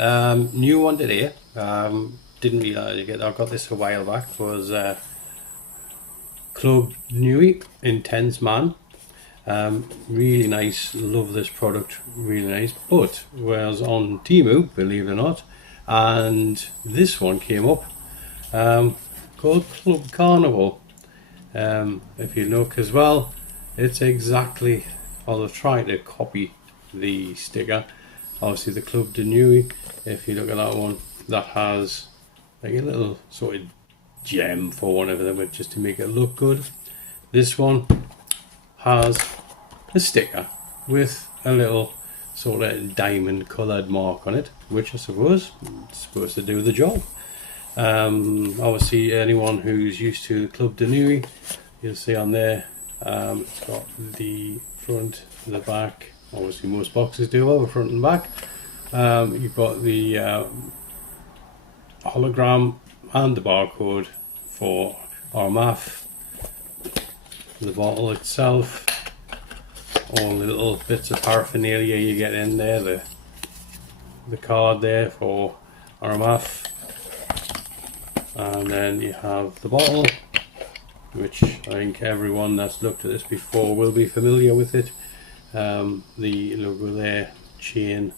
New one today. Didn't realise you get. I got this a while back. Was Club Nuit Intense Man. Really nice. Love this product. Really nice. But was on Temu, believe it or not, and this one came up called Club Carnival. If you look as well, it's exactly. Well, they've tried to copy the sticker. Obviously, the Club de Nuit. If you look at that one, that has like a little sort of gem for one of them, just to make it look good. This one has a sticker with a little sort of diamond coloured mark on it, which I suppose is supposed to do the job. Obviously, anyone who's used to Club de Nuit, you'll see on there, it's got the front and the back. Obviously, most boxes do have a front and back. You've got the hologram and the barcode for RMAF, the bottle itself, all the little bits of paraphernalia you get in there, the card there for RMAF, and then you have the bottle, which I think everyone that's looked at this before will be familiar with it. The logo there, chain,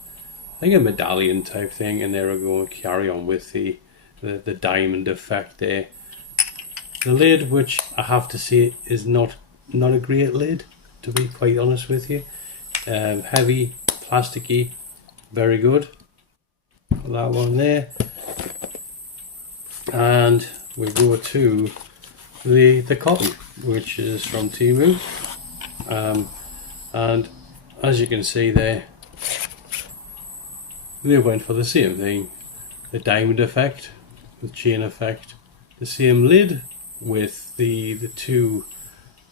I think a medallion type thing, and there we go, carry on with the diamond effect there. The lid, which I have to say is not a great lid, to be quite honest with you. Heavy, plasticky, very good. Put that one there, and we go to the cotton, which is from Temu, and as you can see there, they went for the same thing, the diamond effect, the chain effect, the same lid with the two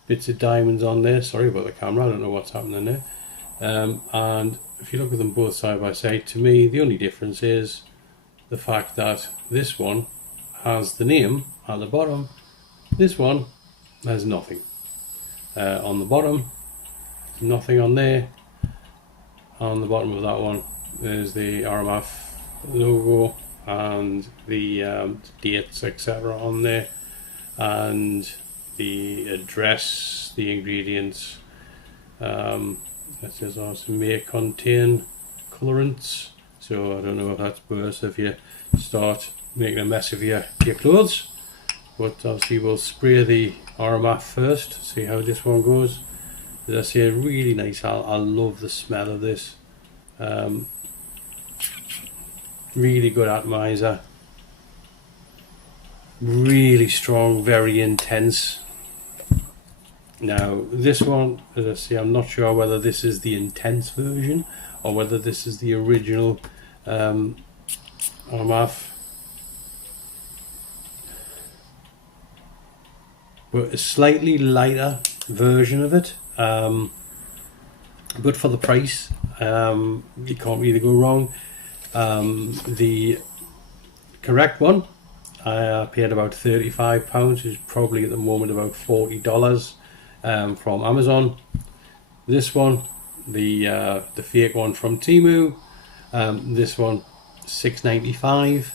bits of diamonds on there. Sorry about the camera, I don't know what's happening there. And if you look at them both side by side, to me the only difference is the fact that this one has the name at the bottom, this one has nothing. On the bottom, nothing on there. On the bottom of that one, there's the RMAF logo and the dates, etc. on there, and the address, the ingredients. It says also may contain colorants, so I don't know if that's worse if you start making a mess of your clothes. But obviously we'll spray the RMAF first, see how this one goes. As I say, really nice. I love the smell of this. Really good atomizer. Really strong, very intense. Now this one, as I say, I'm not sure whether this is the intense version or whether this is the original RMAF. But a slightly lighter version of it. But for the price, you can't really go wrong. The correct one, I paid about £35, which is probably at the moment about $40 from Amazon. This one, the fake one from Temu, this one $6.95,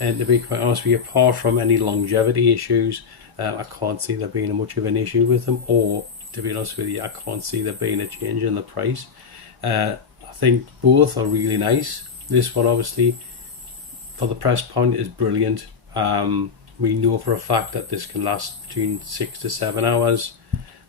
and to be quite honest with you, apart from any longevity issues, I can't see there being much of an issue with them, or to be honest with you, I can't see there being a change in the price. I think both are really nice. This one obviously for the press point is brilliant. We know for a fact that this can last between 6 to 7 hours.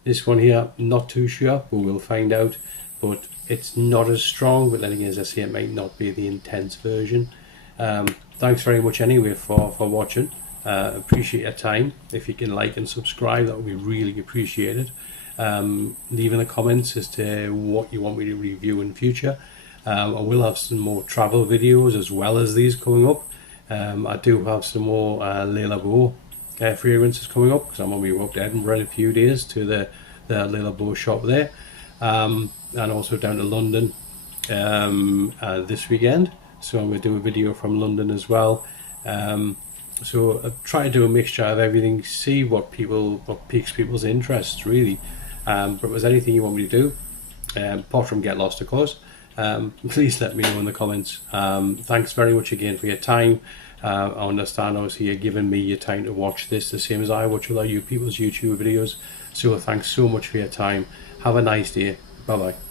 This one here, not too sure, but we'll find out. But it's not as strong, but then again, as I say, it might not be the intense version. Thanks very much anyway for watching. Appreciate your time. If you can like and subscribe, that would be really appreciated. Leave in the comments as to what you want me to review in future. I will have some more travel videos as well as these coming up. I do have some more Le Labo fragrances coming up, because I'm on my way up to Edinburgh in a few days to the Le Labo shop there, and also down to London this weekend, so I'm going to do a video from London as well. So I try to do a mixture of everything, see what piques people's interests really. But if there's anything you want me to do, apart from get lost of course, please let me know in the comments. Thanks very much again for your time. I understand obviously you're giving me your time to watch this the same as I watch other you people's YouTube videos. So thanks so much for your time. Have a nice day. Bye bye.